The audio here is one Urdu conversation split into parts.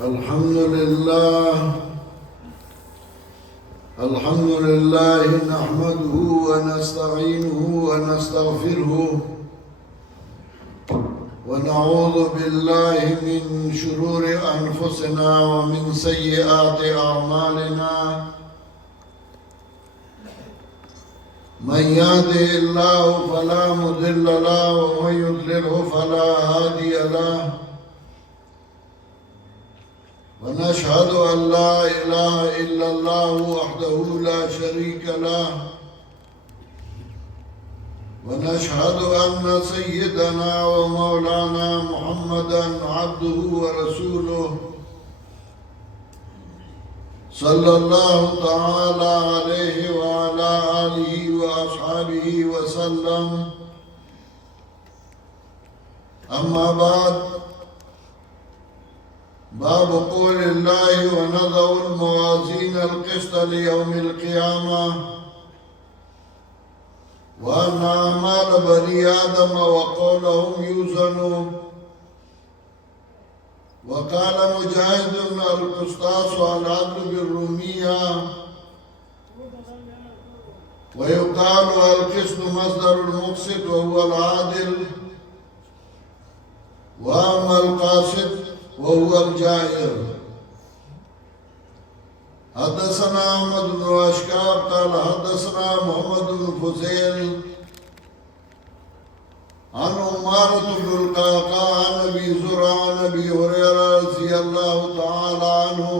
الحمد لله نحمده ونستعينه ونستغفره ونعوذ بالله من شرور أنفسنا ومن سيئات أعمالنا من يهده الله فلا مضل له ومن يضلله فلا هادي له ونشهد أن لا إله إلا الله وحده لا شريك له ونشهد أن سيدنا ومولانا محمدا عبده ورسوله صلى الله تعالى عليه وعلى آله وأصحابه وسلم. أما بعد، باب قول الله ونضع الموازين القسط ليوم القيامة وأن أعمال بني آدم وقولهم يوزن. وقال مجاهد القسطاس العدل بالرومية، ويقال القسط مصدر المقسط وهو العادل، وأما القاسط وهو الجائر. حدثنا أحمد بن أشكاب قال حدثنا محمد بن فزيل عن عمارة بن القعقاع عن أبي زرعة عن أبي هريرة رضي الله تعالى عنه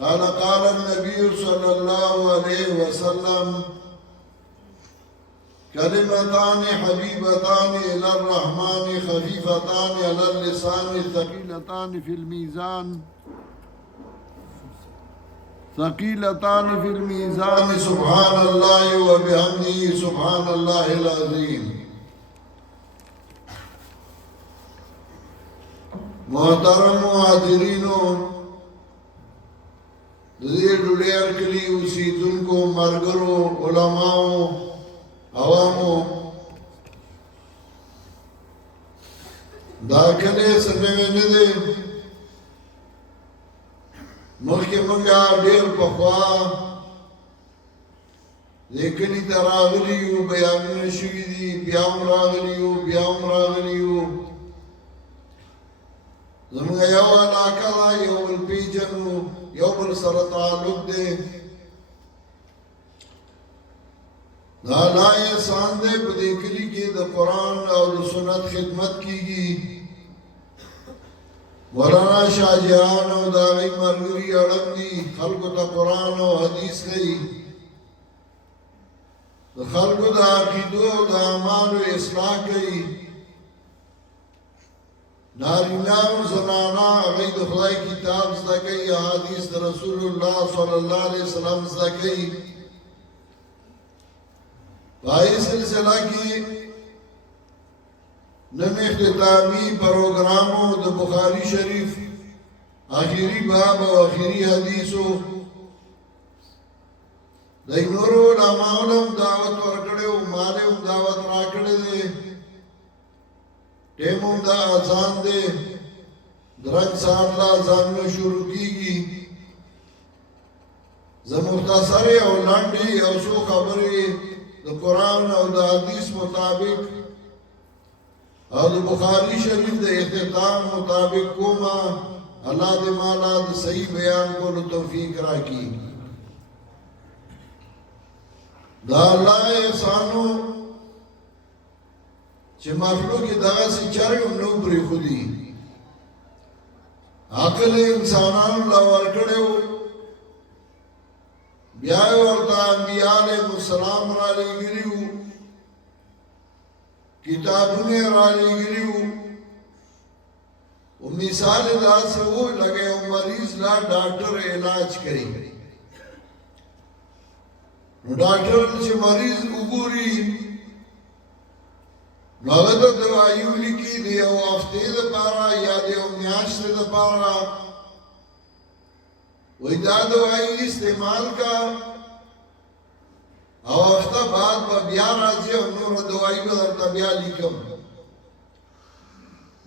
قال قال النبي صلى الله عليه وسلم: كلمتان حبيبتان إلى الرحمن خفيفتان على اللسان ثقيلتان في الميزان سبحان الله وبحمده سبحان الله العظيم. محترم حاضرینو، دې ډوډۍ کلی اوسیدونکو، مرګرو، علماو، عوامو، دا کلی څنګه نه دی. مخکې مونږه ډېر پخوا دې کلي ته راغلي یو، بیانونه شوي دي، بیا هم راغلي یو. زموږ یو علاقه ده، یو بل پېژنو، یو بل سره تعلق دی. دا الله احسان دی په دې کلي کې د قرآن او د سنت خدمت کیږي. مولانا شاه جهان او د هغې ملګري اړم دي، خلکو ته قرآن او حدیث کوي، د خلکو د عقیدو او د اعمالو اصلاح کوي. نارینه او زنانه هغوی د خدای کتاب زده کوي، احادیث د رسول الله صلی الله علیه وسلم زده کوي. په هغې سلسله کې نن اختتامی پروگرامو د بخاری شریف آخری باب او آخری حدیثو د نورو علماءو دعوت ورکړې او مالې هم دعوت راکړې دي. ټیم هم د اذان دی، درنګ سهار له اذان شروع کیږي. زه مختصرې او لنډې او څو خبرې د قرآن او د حدیث مطابق او د بخاری شریف د اختتام مطابق کوما. الله دې مالا د صحیح بیان کولو توفیق راکړي. دا الله احسانو چې مخلوق دغسې چارې هم نه پرېښودي، عقل انسانانو له ورکړی و، بیا یې ورته انبیا علیهم السلام رالیږلي وو، کتابونه رالیږلي وو. او مثال داسې و لکه یو مریض لا ډاکټر علاج کوي، نو ډاکټر چې مریض وګوري نو هغه ته دوایي ولیکي د یو هفتې دپاره یا د یو میاشتې دپاره. وایي دا دوایي استعمال کا او هفته بعد به بیا راځي او نور دوایي به درته بیا لیکم.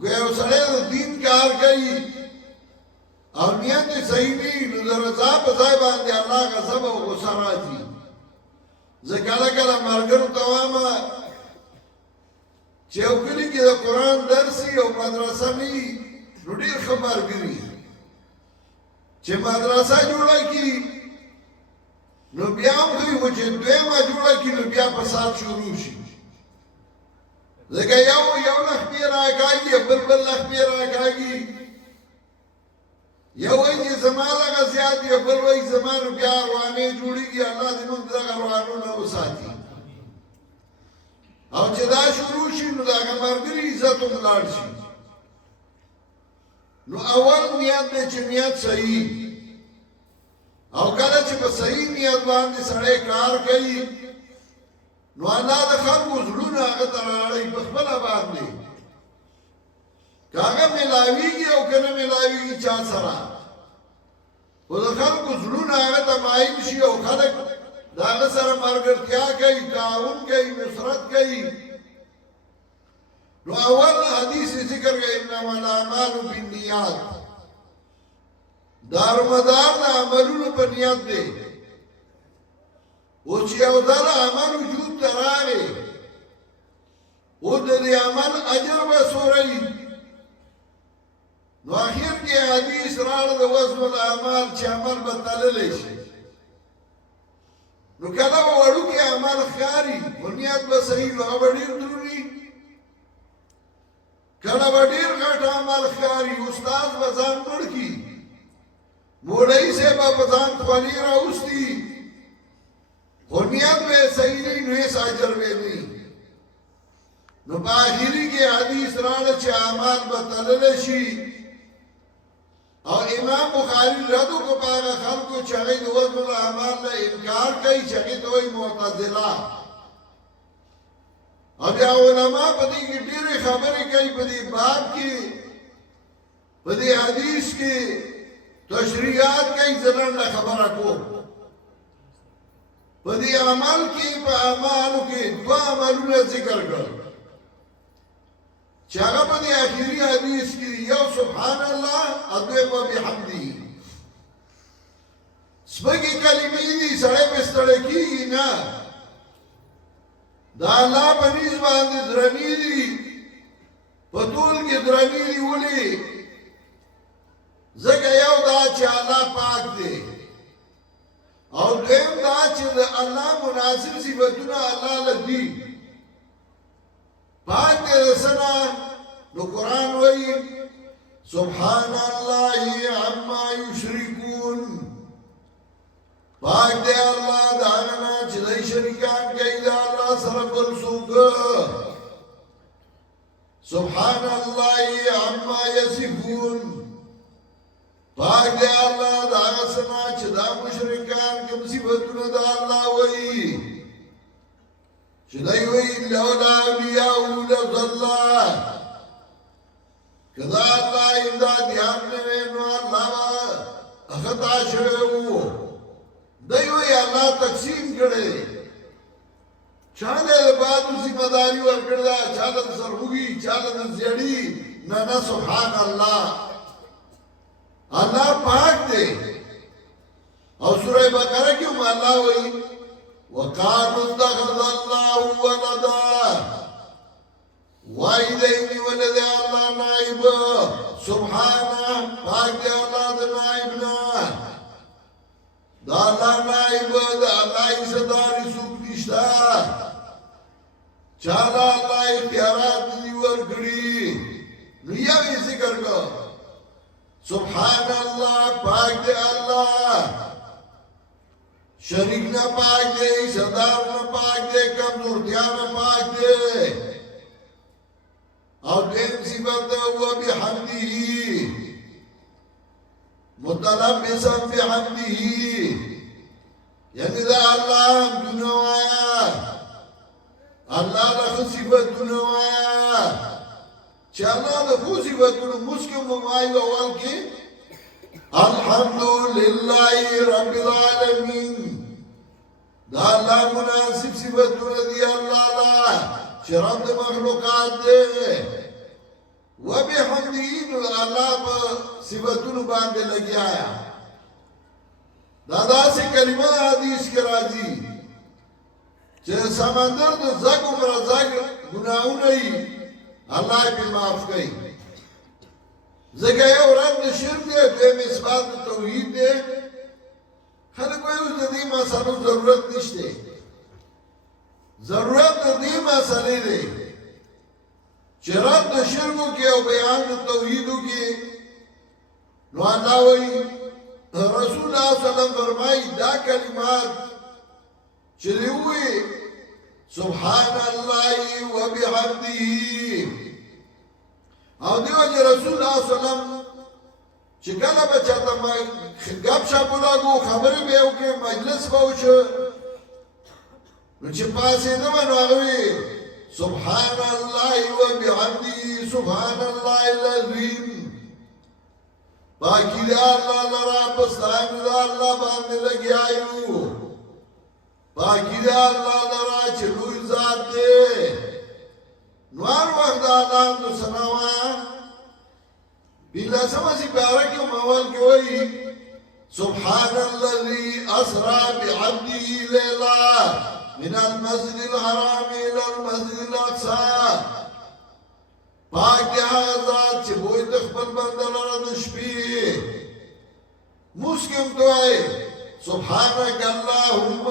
که یو سړی د دین کار کوي او نیت یې صحیح نه وي نو د رضا په ځای باندې الله غضب او غصه راځي. زه کله کله ملګرو ته وایم چې یو کلي کې د قرآن درس وي او مدرسه نه وي نو ډېر ښه ملګري چې مدرسه جوړه کړي نو بیا هم ښه وي، خو چې دویمه جوړه کړي نو بیا فساد شروع شي. ځکه یو لخمې راکاږي بل لخمې راکاږي، یو وایي چې زما دغه زیات دی بل وایي زما نو بیا روانې جوړېږي. الله دې موږ دغه روانونه وساتي. او چې دا شروع شي نو د هغه ملګري عزت هم لاړ شي. نو اول نیت دی چې نیت صحیح، او کله چې په صحیح نیت باندې سړی کار کوي نو الله د خلکو زړونه هغه ته راړي په خپله باندې، که هغه میلاویږي او که نه میلاویږي چا سره، خو د خلکو زړونه هغه ته مایل شي او خلک د هغه سره ملګرتیا کوي، تعاون کوي، نصرت کوي. نو اول حدیث ذکر کوي انما الاعمال بالنیات، دارومدار د عملونو په نیت دی. او چې یو ځل عمل وجود ته راغی او د دې عمل اجر به څومره وي؟ نو اخر کې حدیث راغلی د وزن الاعمال چې عمل به تللی شي. نو کله به وړوکی عمل ښکاري خو نیت به صحیح وي، هغه به ډېر دروند وي. کله به ډېر غټ عمل ښکاري، استاد به ځان مړ کړي، مولوي صاحب به په ځان خولي راوستي، خو نیت به صحیح نه وي نو هېڅ اجر به نه وي. نو په آخري کې حدیث راغله چې اعمال به تللی شي. او امام بخاري رد وکړو په هغه خلکو چې هغوی د وزن الاعمال نه انکار کوي چې هغوی ته وایي معتزله. او بیا علما په دې کې ډېرې خبرې کوي، په دې باب کې په دې حدیث کې تشریحات کوي. زه لنډه خبره کوم. په دې عمل کې په اعمالو کې دوه عملونه ذکر کړل چې هغه په دې آخري حدیث کې یو سبحان الله او دویم بحمده. سپکې کلمې دي، سړی پې ستړی کېږي نه، د الله په نیز باندې درنې دي، په ټول کې درنې دي. ولې؟ ځکه یو دا چې الله پاک دی، او دویم دا چې د الله مناسب صفتونه الله له دي. پاک دی د څه نه؟ نو قرآن وایي سبحان الله عما یشرکون. پاک دی الله د هغه نه چې دوی شریکان کوي د الله سره بل څوک. سبحان الله عما یصفون. پاک دی الله د هغه څه نه چې دا مشرکان کوم صفتونه د الله وایي، چې دوی وایي لولا اولیاء لضل. که دا الله امدادیان نه وی نو الله به خطا شوی وو. دوی وایي الله تقسیم کړی، چا له بعدو ذمہ داری ورکړې ده، چا له د سرخوږي، چا له د زیړي. نه سبحان الله، الله پاک دی. او سورہ بقرہ کې هم الله وایي وقالوا اتخذ الله ولدا. وایي دی نیولې دی الله نائب. سبحانه، پاک دی الله د نائب نه. د الله نائب، د الله حصهداري څوک نشته. چا له الله اختیارات دي ورکړي. نو یو یې ذکر کړه سبحان الله، پاک دی الله، شریک نه پاک دی، حصهدار نه پاک دی، کمزورتیا نه پاک دی. او دویم صفت هو بحمده، متلبسا بحمده. یعنی دا الله حمدونه وایه، الله له ښه صفتونه وایه. چې الله د ښو صفتونو مسکم وایو اول کې الحمدلله رب العالمین. دا الله مناسب صفتونه دي الله له چې رب د مخلوقات دی. وبحمده نو الله په صفاتونو باندې لګیا دا داسې کلمه حدیث کې راځي چې سمندر د زګ عمر زګ ګناهونه یې الله یې معاف کوي ځکه یو رد شرک دی دویم اثبات توحید دی خلک وایي د دې مسلو ضرورت نشته ضرورت د دې مسلې دی چې رد شرکو کې او بیان د توحیدو کې نو الله وایي رسول الله صلی الله علیه وسلم فرمایي دا کلمات چې وی سبحان الله وبحمده او دیو چې رسول الله صلی الله علیه وسلم چې کله به چاته غب شپ ولاګو خبرې به وکړي مجلس به وشو نو چې پاسې نه ونوي سبحان الله وبحمده سبحان الله العظیم باقی دا اللہ لرا پستان دا اللہ باندے لگیایو باقی دا اللہ لرا چلوی ذات دے نوار وقت اللہ اندو سناوا بیلا سمسی پیارکی موال کوئی سبحان اللذی اسرا بعبده لیلا من المسجد الحرام الى المسجد الاقصى پاک دی آزاد چه بوی تخبر بندل رد شپی مسکم تو آئے سبحانک اللہم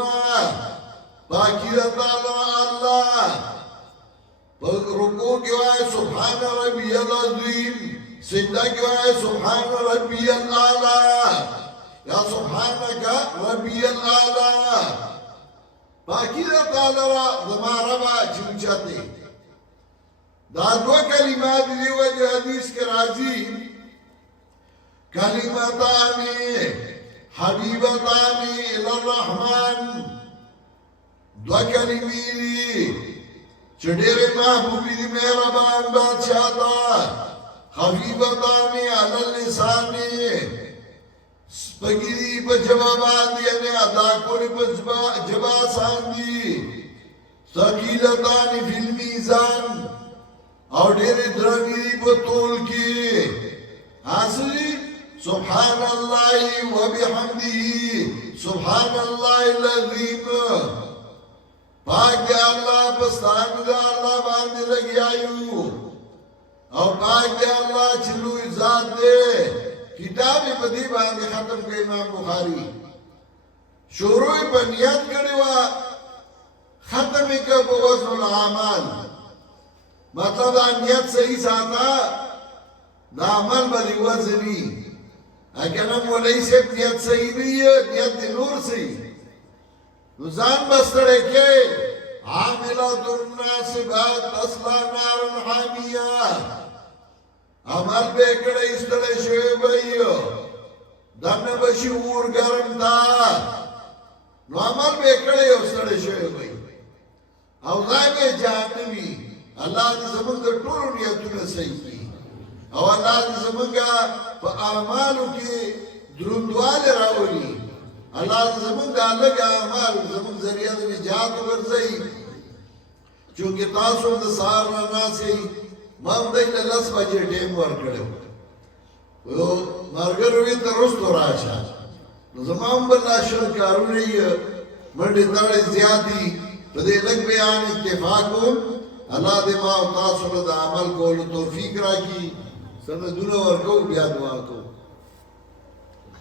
پاکی رتا اللہ رکو کیوں آئے سبحان ربی العظیم سجدہ کیوں آئے سبحان ربی العالی یا سبحانک ربی العالی پاکی رتا اللہ زماربا چوچاتے دا دو کلمات دی وجه حدیث کے راضی کلمتانی حبیبتانی الرحمن دو کلمی دی چڑیر محبوبی دی مہربان بادشاہ تا خفیبتانی علی اللسانی سپگی دی پا جوابان دی یعنی ادا کولی پا جباسان دی ثقیلتانی فی المیزان اور ڈیرے درنگی بطول کی حاصلی سبحان اللہ و بحمدی سبحان اللہ العظیم پاک دے اللہ پستان دے اللہ باندے لگی آئیو اور پاک دے اللہ چلوی ذات دے کتابی بدی باندے ختم کے امام بخاری شروعی پر نیت کرے وا ختمی کا بوزن العامال مطلب دا نیت صحیح ساتا دا عمل بدی وزنی اکنم ولی سے نیت صحیح نہیں ہے نیت دی نور صحیح نزان بسترے کے عاملات الناسبات تصلا نار حامیہ عمل بیکڑے استرے شوئے بھئیو دن بشی اور گرم تا نو عمل بیکڑے استرے شوئے بھئی او ذائب جانبی اللہ دې زمونږ د ټولو نیتونه صحیح کړي او الله دې زمونږ په اعمالو کې دروندوالی راولي الله دې زمونږ د لږ اعمال زمونږ ذریعه د نجات وګرځوي چونکې تاسو هم د سهار نه ناستئ ما هم دوی ته 10 بجې ټایم ورکړی و ملګرو ویل ته وروستو راشه نو زما هم بل لا شل کارونه یې منډې تړې زیات دي په دې لږ بیان اتفاق کوم اللہ دے ماں و تاثر دا عمل کو توفیق راکی سندونه ورکو بیا دعا کو